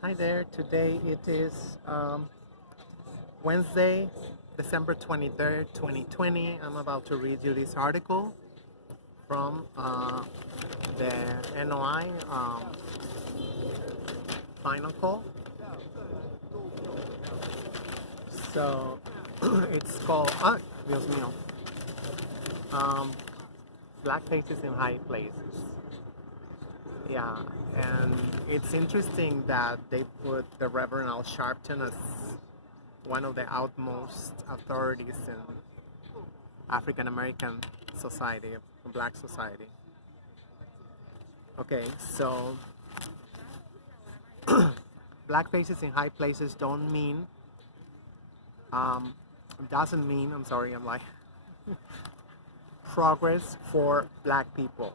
Hi there. Today it is Wednesday, December 23rd, 2020. I'm about to read you this article from the NOI final call. So it's called, Dios mío, um, Black Faces in High Places. Yeah, and it's interesting that they put the Reverend Al Sharpton as one of the outmost authorities in African American society, Black society. Okay, so black faces in high places um, doesn't mean, I'm sorry, I'm like, progress for black people,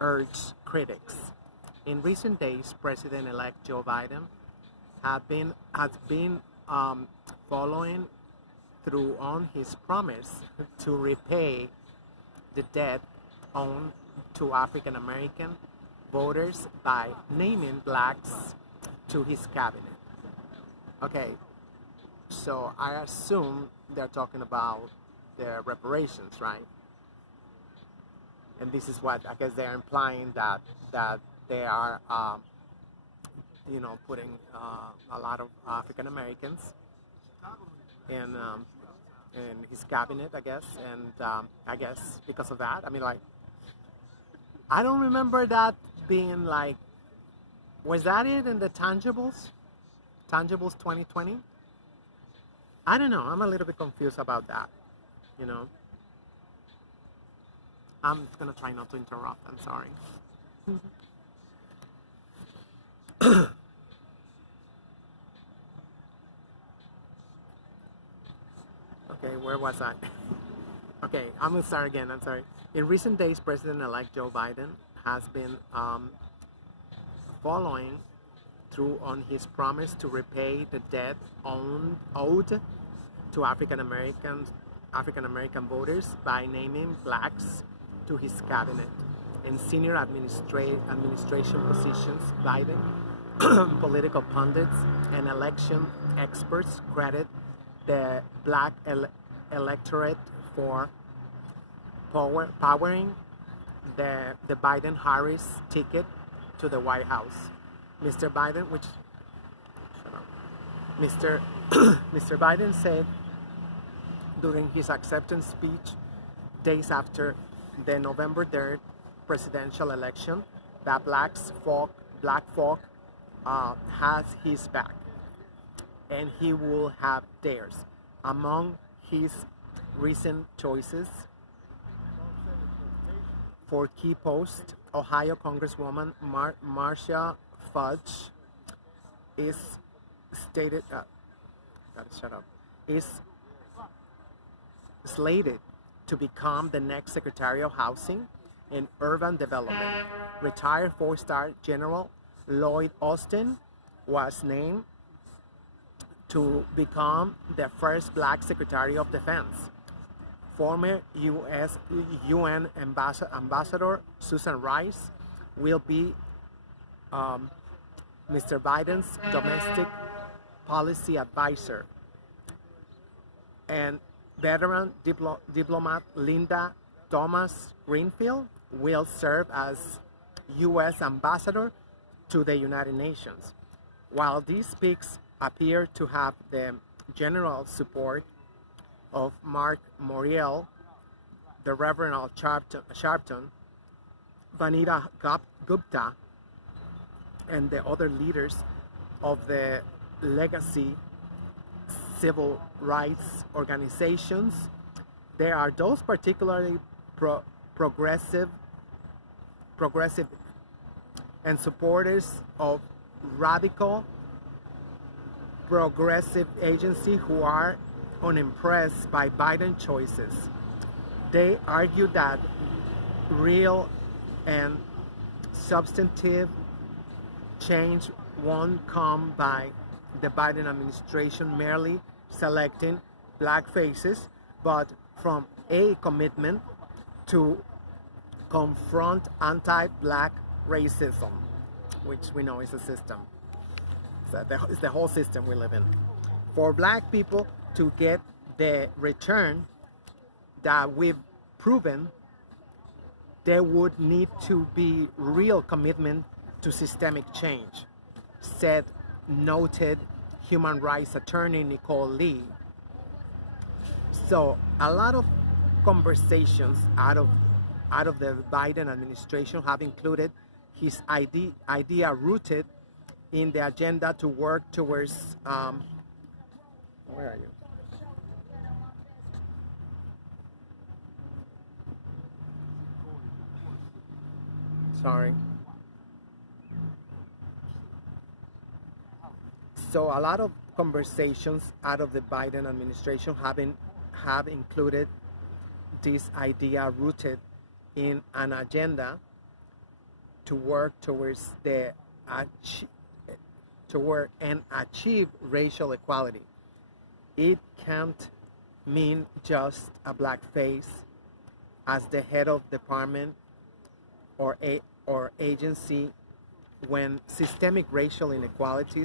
urge critics. In recent days, President-elect Joe Biden has been following through on his promise to repay the debt owed to African American voters by naming blacks to his cabinet. Okay, so I assume they're talking about the reparations, right? And this is what I guess they're implying that they are, putting a lot of African Americans in in his cabinet, I guess, and I guess because of that, I mean, like, I don't remember that being like, was that it in the Tangibles 2020? I don't know. I'm a little bit confused about that. You know, I'm gonna try not to interrupt. I'm sorry. Okay, where was I? Okay, I'm gonna start again. I'm sorry. In recent days, President-elect Joe Biden has been following through on his promise to repay the debt owed to African American voters by naming blacks to his cabinet in senior administration positions. Biden, political pundits, and election experts credit the black electorate for powering the Biden-Harris ticket to the White House. Mr. Biden, which shut up. Mr. Mr. Biden said during his acceptance speech days after the November 3rd presidential election that black folk has his back and he will have theirs. Among his recent choices for key posts, Ohio Congresswoman Marcia Fudge is stated, gotta shut up, is slated to become the next Secretary of Housing and Urban Development. Retired four-star General Lloyd Austin was named to become the first black Secretary of Defense. Former UN Ambassador Susan Rice will be Mr. Biden's domestic policy advisor, and veteran diplomat Linda Thomas Greenfield will serve as U.S. Ambassador to the United Nations. While these picks appear to have the general support of Mark Morial, the Reverend Al Sharpton, Vanita Gupta, and the other leaders of the legacy civil rights organizations, there are those particularly progressive and supporters of radical progressive agency who are unimpressed by Biden choices. They argue that real and substantive change won't come by the Biden administration merely selecting black faces, but from a commitment to confront anti-black racism, which we know is a system. So it's the whole system we live in. For black people to get the return that we've proven, there would need to be real commitment to systemic change, said noted human rights attorney Nicole Lee. So a lot of conversations out of the Biden administration have included his idea rooted in the agenda to work towards where are you? Sorry. So a lot of conversations out of the Biden administration have included this idea rooted in an agenda to work towards toward and achieve racial equality. It can't mean just a black face as the head of department or agency when systemic racial inequality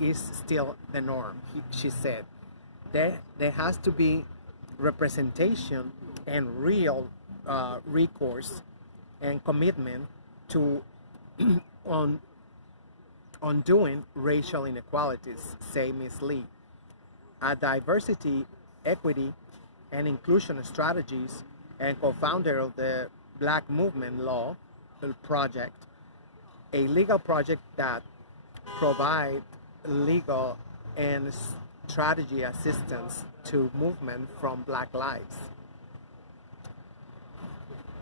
is still the norm, she said. There has to be representation and real recourse and commitment to undoing racial inequalities, say Ms. Lee. A diversity, equity, and inclusion strategies and co-founder of the Black Movement Law Project, a legal project that provides legal and strategy assistance to movement from Black lives.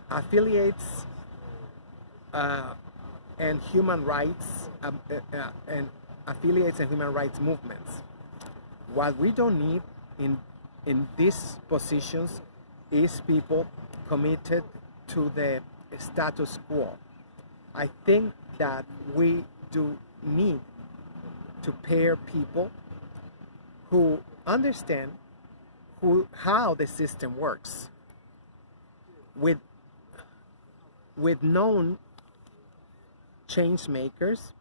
Affiliates and human rights and affiliates and human rights movements. What we don't need in these positions is people committed to the status quo. I think that we do need to pair people who understand how the system works with known change makers.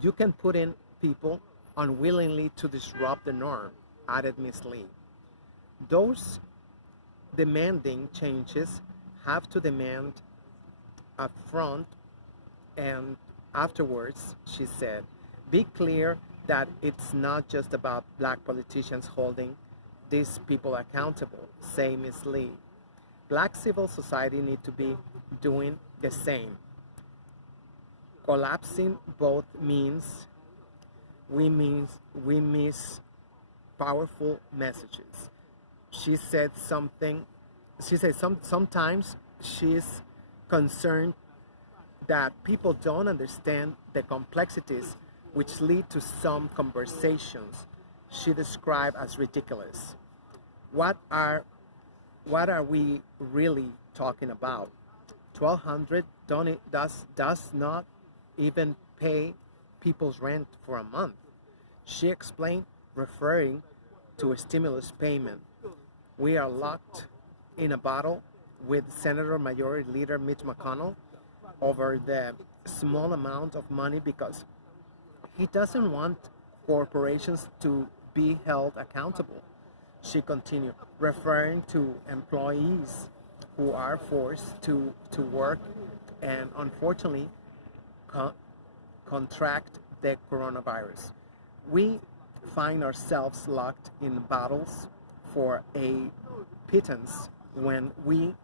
You can put in people unwillingly to disrupt the norm, added Ms. Lee. Those demanding changes have to demand upfront and afterwards, she said. Be clear that it's not just about black politicians holding these people accountable, say Ms. Lee. Black civil society need to be doing the same. Collapsing both means we miss powerful messages. She said sometimes she's concerned that people don't understand the complexities which lead to some conversations she described as ridiculous. What are we really talking about? 1,200 does not even pay people's rent for a month, she explained, referring to a stimulus payment. We are locked in a battle with Senator Majority Leader Mitch McConnell over the small amount of money because he doesn't want corporations to be held accountable. She continued, referring to employees who are forced to work and unfortunately contract the coronavirus. We find ourselves locked in battles for a pittance when we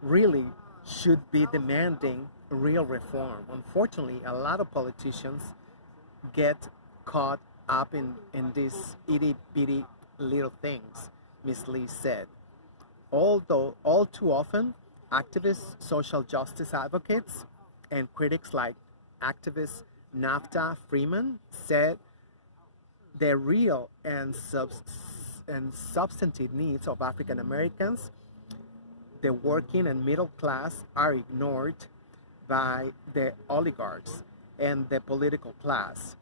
really should be demanding real reform. Unfortunately, a lot of politicians get caught up in these itty bitty little things, Ms. Lee said. Although all too often, activists, social justice advocates, and critics like activist Nafta Freeman said the real and substantive needs of African Americans, the working and middle class, are ignored by the oligarchs and the political class.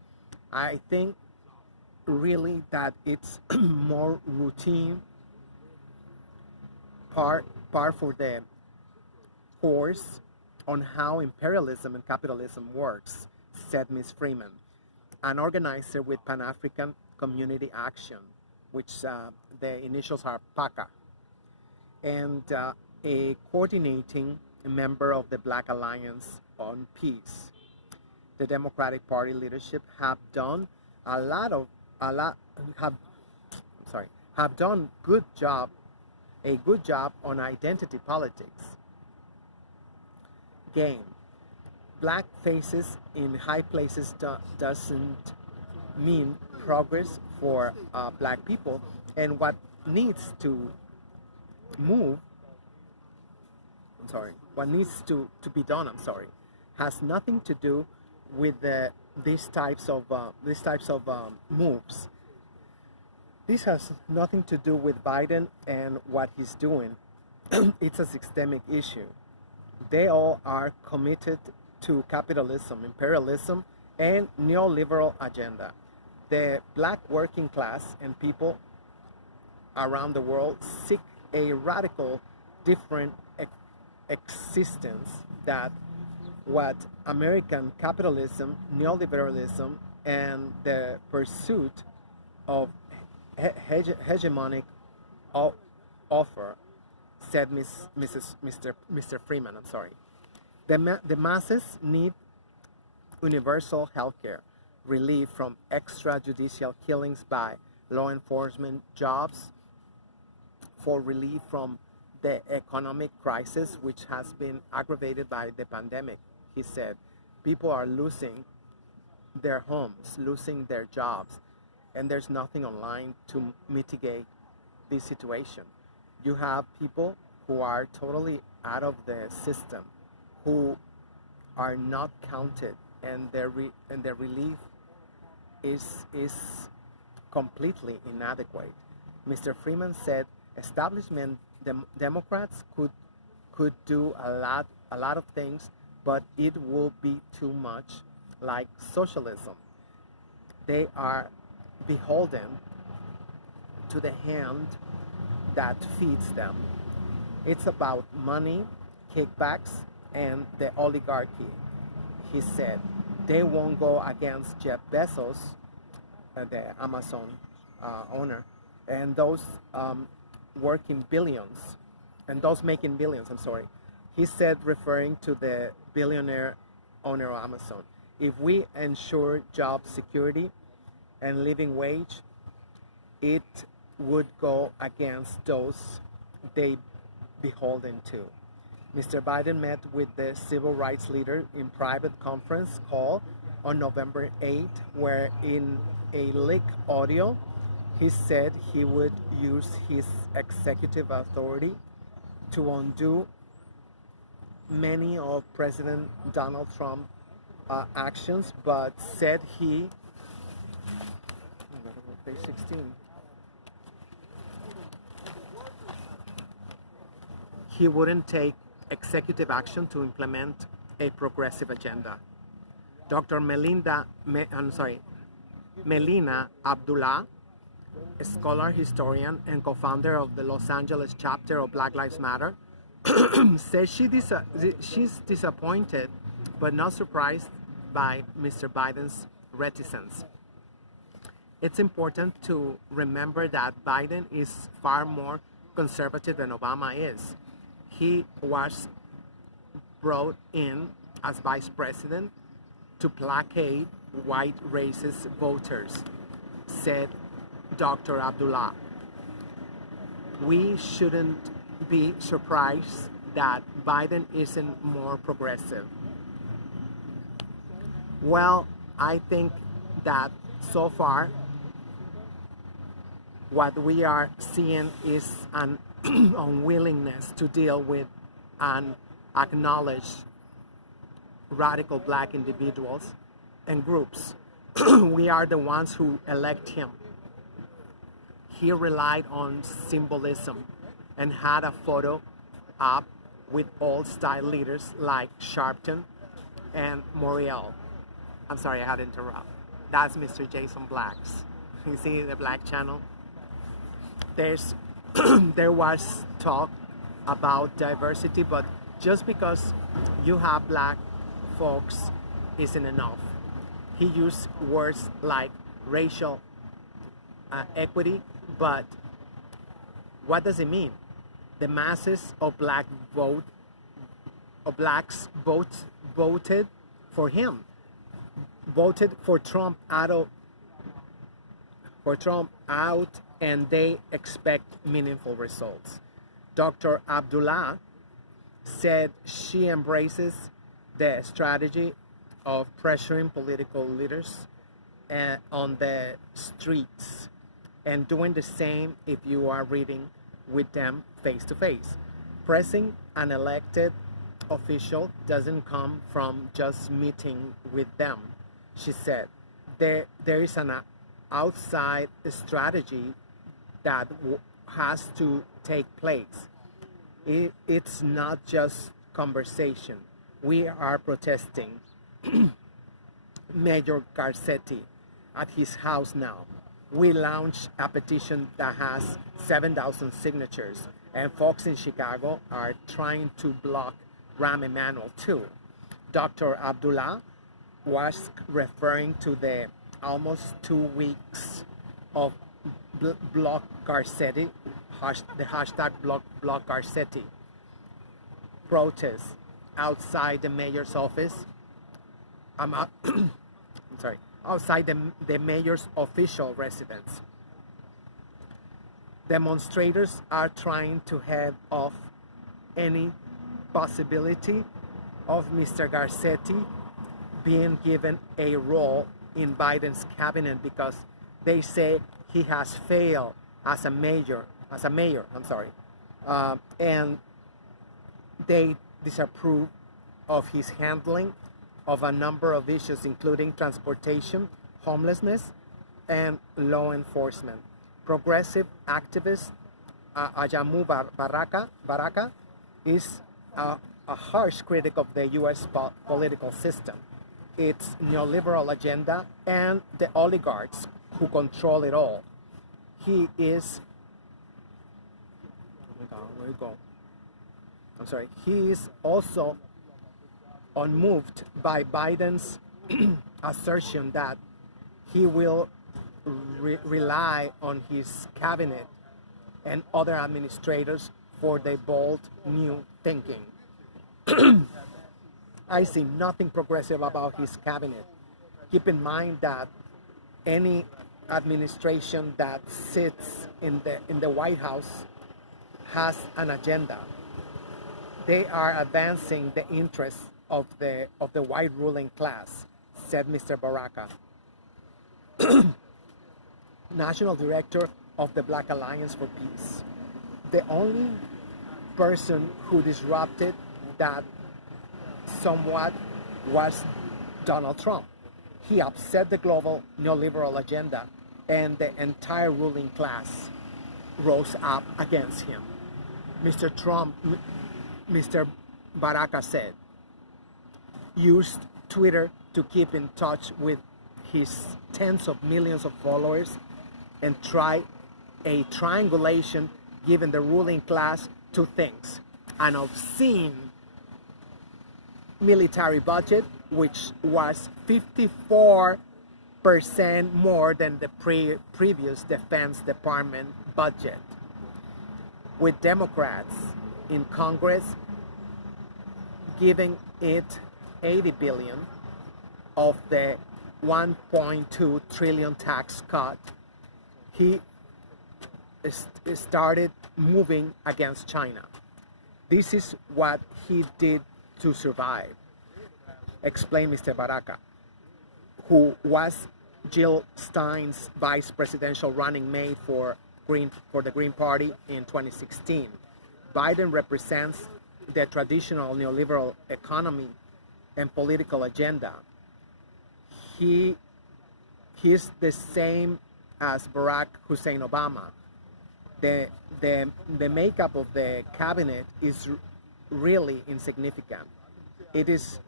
I think really that it's more routine part for the course on how imperialism and capitalism works, said Ms. Freeman, an organizer with Pan-African Community Action, which the initials are PACA, and a coordinating member of the Black Alliance on Peace. The Democratic Party leadership have done have done a good job on identity politics. Game. Black faces in high places doesn't mean progress for black people, and what needs to move, what needs to be done, has nothing to do with these types of moves. This has nothing to do with Biden and what he's doing. It's a systemic issue. They all are committed to capitalism, imperialism, and neoliberal agenda. The black working class and people around the world seek a radical, different existence that what American capitalism, neoliberalism, and the pursuit of hegemonic offer, said Mr. Freeman. The masses need universal health care, relief from extrajudicial killings by law enforcement, jobs for relief from the economic crisis, which has been aggravated by the pandemic. He said, people are losing their homes, losing their jobs, and there's nothing online to mitigate this situation. You have people who are totally out of the system, who are not counted, and their relief is completely inadequate. Mr. Freeman said establishment Democrats could do a lot of things, but it will be too much like socialism. They are beholden to the hand that feeds them. It's about money, kickbacks, and the oligarchy. He said they won't go against Jeff Bezos, the Amazon owner, and those working billions, and those making billions, He said, referring to the billionaire owner of Amazon, if we ensure job security and living wage, it would go against those they beholden to. Mr. Biden met with the civil rights leader in private conference call on November 8, where in a leaked audio, he said he would use his executive authority to undo many of President Donald Trump's actions, but said he, page 16, he wouldn't take executive action to implement a progressive agenda. Dr. Melina Abdullah, a scholar, historian, and co-founder of the Los Angeles chapter of Black Lives Matter, says she's disappointed but not surprised by Mr. Biden's reticence. It's important to remember that Biden is far more conservative than Obama is. He was brought in as vice president to placate white racist voters, said Dr. Abdullah. We shouldn't be surprised that Biden isn't more progressive. Well, I think that so far what we are seeing is an unwillingness to deal with and acknowledge radical black individuals and groups. We are the ones who elect him. He relied on symbolism and had a photo up with old-style leaders like Sharpton and Morial. I'm sorry, I had to interrupt. That's Mr. Jason Blacks. You see the Black channel? There was talk about diversity, but just because you have black folks isn't enough. he used words like racial equity, but what does it mean? The masses of blacks voted for him, voted for Trump out, and they expect meaningful results. Dr. Abdullah said she embraces the strategy of pressuring political leaders on the streets and doing the same if you are reading with them face to face. Pressing an elected official doesn't come from just meeting with them, she said. There is an outside strategy that has to take place. It's not just conversation. We are protesting Mayor Garcetti at his house now. We launched a petition that has 7,000 signatures, and folks in Chicago are trying to block Rahm Emanuel too. Dr. Abdullah was referring to the almost 2 weeks of Block Garcetti, the hashtag Block Garcetti protests outside the mayor's office. I'm sorry, outside the mayor's official residence. Demonstrators are trying to head off any possibility of Mr. Garcetti being given a role in Biden's cabinet because they say he has failed as a mayor, and they disapprove of his handling of a number of issues, including transportation, homelessness, and law enforcement. Progressive activist Ajamu Baraka is a harsh critic of the U.S. political system, its neoliberal agenda, and the oligarchs who control it all. He is, he is also unmoved by Biden's assertion that he will rely on his cabinet and other administrators for their bold new thinking. I see nothing progressive about his cabinet. Keep in mind that any administration that sits in the White House has an agenda. They are advancing the interests of the white ruling class, said Mr. Baraka, National Director of the Black Alliance for Peace. The only person who disrupted that somewhat was Donald Trump. He upset the global neoliberal agenda, and the entire ruling class rose up against him. Mr. Baraka said, used Twitter to keep in touch with his tens of millions of followers and try a triangulation giving the ruling class two things: an obscene military budget, which was 54% more than the previous Defense Department budget, with Democrats in Congress giving it 80 billion of the 1.2 trillion tax cut. He started moving against China. This is what he did to survive, explained Mr. Baraka, who was Jill Stein's vice presidential running mate for the Green Party in 2016. Biden represents the traditional neoliberal economy and political agenda. He is the same as Barack Hussein Obama. The makeup of the cabinet is really insignificant. It is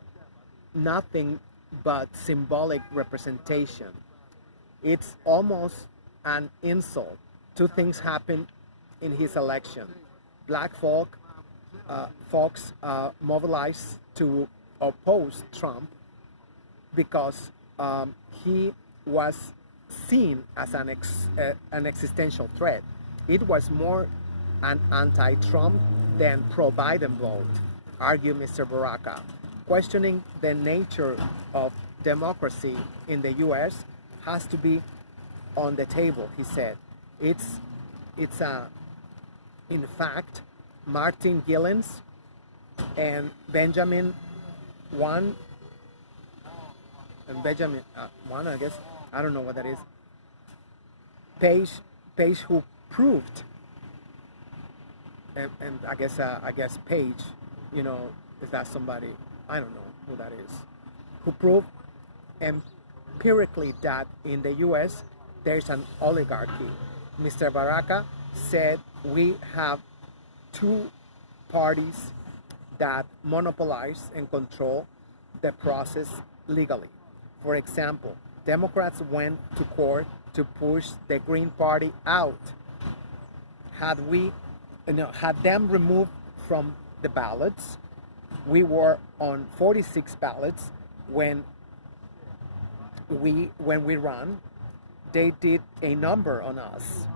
nothing but symbolic representation. It's almost an insult. Two things happened in his election. Black folks mobilized to oppose Trump because he was seen as an existential threat. It was more an anti-Trump than pro-Biden vote, argued Mr. Baraka. Questioning the nature of democracy in the U.S. has to be on the table, he said. It's in fact, Martin Gillens and Benjamin One, I guess, I don't know what that is. Page who proved, and I guess Page, is that somebody? I don't know who that is. Who proved empirically that in the U.S. there's an oligarchy. Mr. Baraka said we have two parties that monopolize and control the process legally. For example, Democrats went to court to push the Green Party out. Had them removed from the ballots, we were on 46 ballots when we ran. They did a number on us.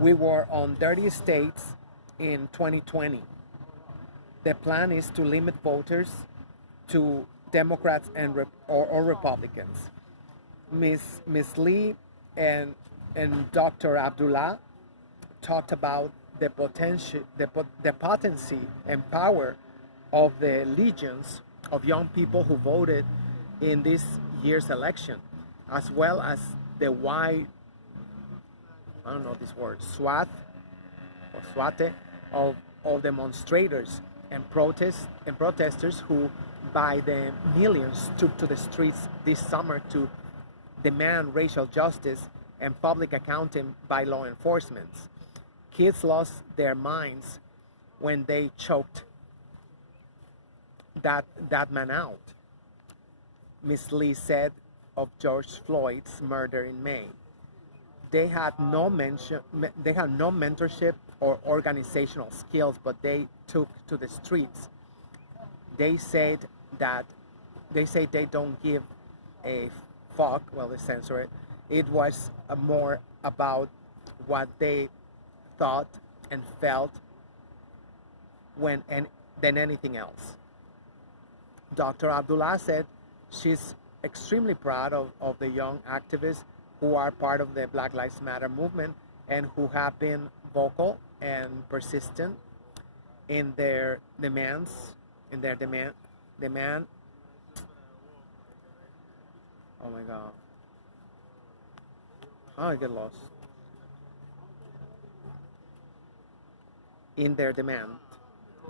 We were on 30 states in 2020. The plan is to limit voters to Democrats or Republicans. Miss Lee and Dr. Abdullah talked about the potency and power of the legions of young people who voted in this year's election, as well as the wide, I don't know this word, swathe of demonstrators and protesters who by the millions took to the streets this summer to demand racial justice and public accounting by law enforcement. Kids lost their minds when they choked that man out, Miss Lee said of George Floyd's murder in May. They had no mentorship or organizational skills, but they took to the streets. They say they don't give a fuck. Well, they censor it. It was more about what they thought and felt than anything else. Dr. Abdullah said she's extremely proud of the young activists who are part of the Black Lives Matter movement and who have been vocal and persistent in their demand. Oh my God. Oh, I get lost. In their demand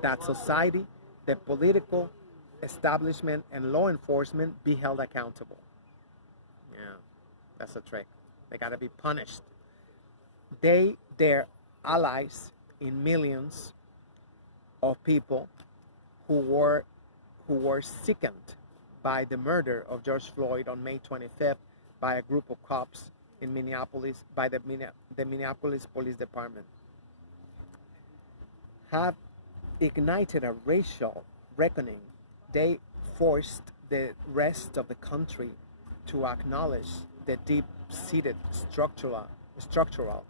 that society, the political establishment, and law enforcement be held accountable. Yeah, that's a trick. They gotta be punished. Their allies in millions of people who were sickened by the murder of George Floyd on May 25th by a group of cops in Minneapolis, by the Minneapolis Police Department, have ignited a racial reckoning. They forced the rest of the country to acknowledge the deep-seated structural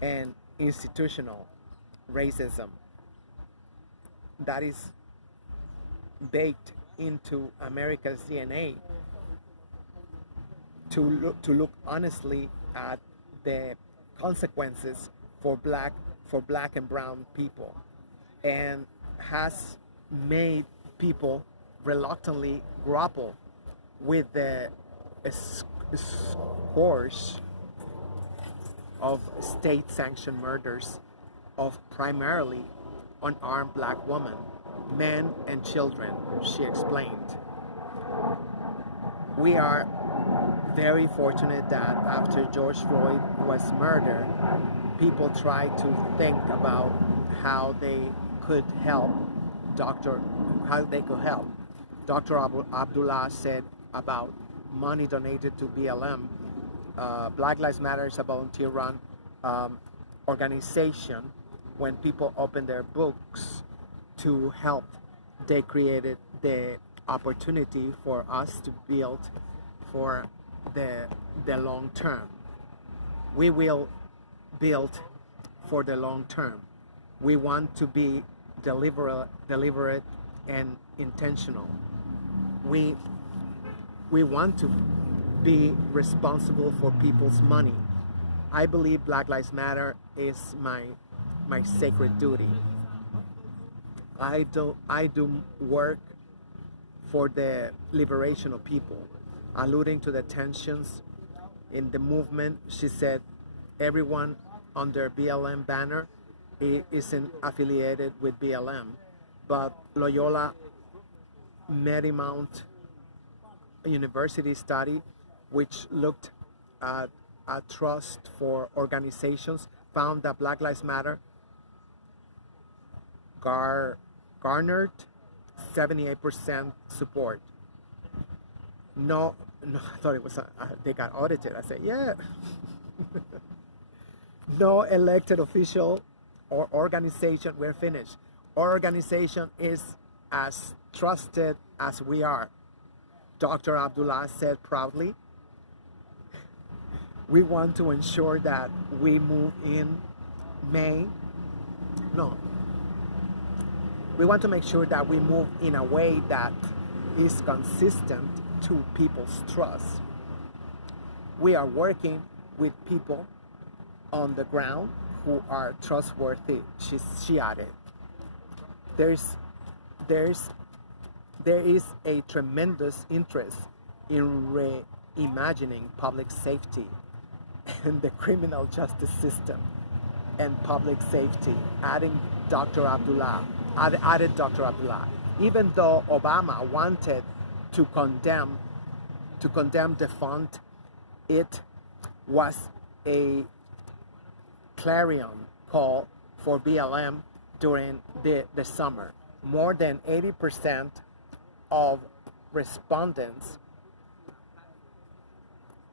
and institutional racism that is baked into America's DNA, to look honestly at the consequences for black and brown people, and has made people reluctantly grapple with the scores of state-sanctioned murders of primarily unarmed black women, men, and children, she explained. We are very fortunate that after George Floyd was murdered, people tried to think about how they could help. Dr. Abdullah said about money donated to BLM. Black Lives Matter is a volunteer-run organization. When people opened their books to help, they created the opportunity for us to build for the long term. We will build for the long term. We want to be deliberate and intentional. We want to be responsible for people's money. I believe Black Lives Matter is my sacred duty. I do work for the liberation of people. Alluding to the tensions in the movement, she said everyone under BLM banner isn't affiliated with BLM, but Loyola Marymount University study, which looked at a trust for organizations, found that Black Lives Matter garnered 78% support. No, I thought it was they got audited. I said, yeah. No elected official or organization, we're finished. Our organization is as trusted as we are. Dr. Abdullah said proudly, we want to ensure that we move in we want to make sure that we move in a way that is consistent to people's trust. We are working with people on the ground who are trustworthy, she added. There is a tremendous interest in reimagining public safety and the criminal justice system and public safety, added Dr. Abdullah. Even though Obama wanted to condemn defund, it was a clarion call for BLM during the summer. More than 80% of respondents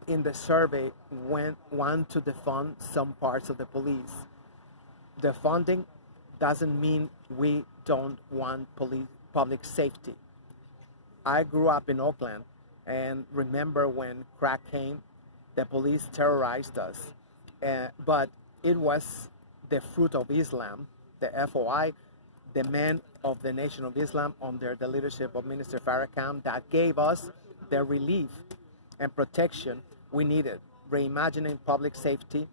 in the survey want to defund some parts of the police. Defunding doesn't mean we don't want public safety. I grew up in Oakland and remember when crack came, the police terrorized us. But it was the Fruit of Islam, the FOI, the men of the Nation of Islam under the leadership of Minister Farrakhan that gave us the relief and protection we needed. Reimagining public safety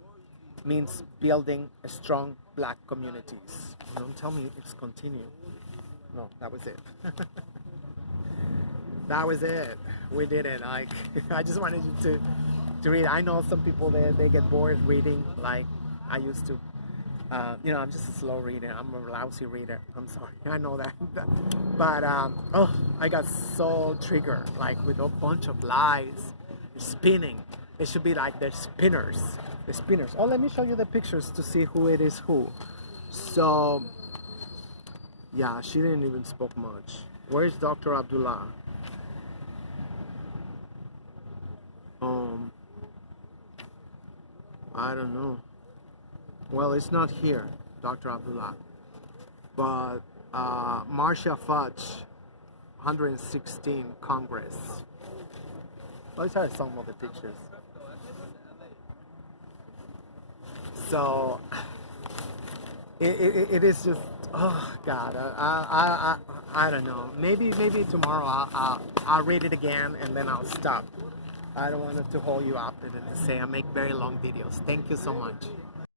means building a strong Black communities. Don't tell me it's continued. No, that was it. That was it. We did it. Like, I just wanted you to read. I know some people they get bored reading like I used to. I'm just a slow reader. I'm a lousy reader. I'm sorry. I know that. But I got so triggered, like with a bunch of lies, spinning. It should be like the spinners. The spinners. Oh, let me show you the pictures to see who it is who. So, yeah, she didn't even spoke much. Where's Dr. Abdullah? I don't know. Well, it's not here, Dr. Abdullah. But Marcia Fudge, 116 Congress. Let's have some of the pictures. So it is just, oh God, I don't know. Maybe tomorrow I'll read it again and then I'll stop. I don't want to hold you up and say I make very long videos. Thank you so much.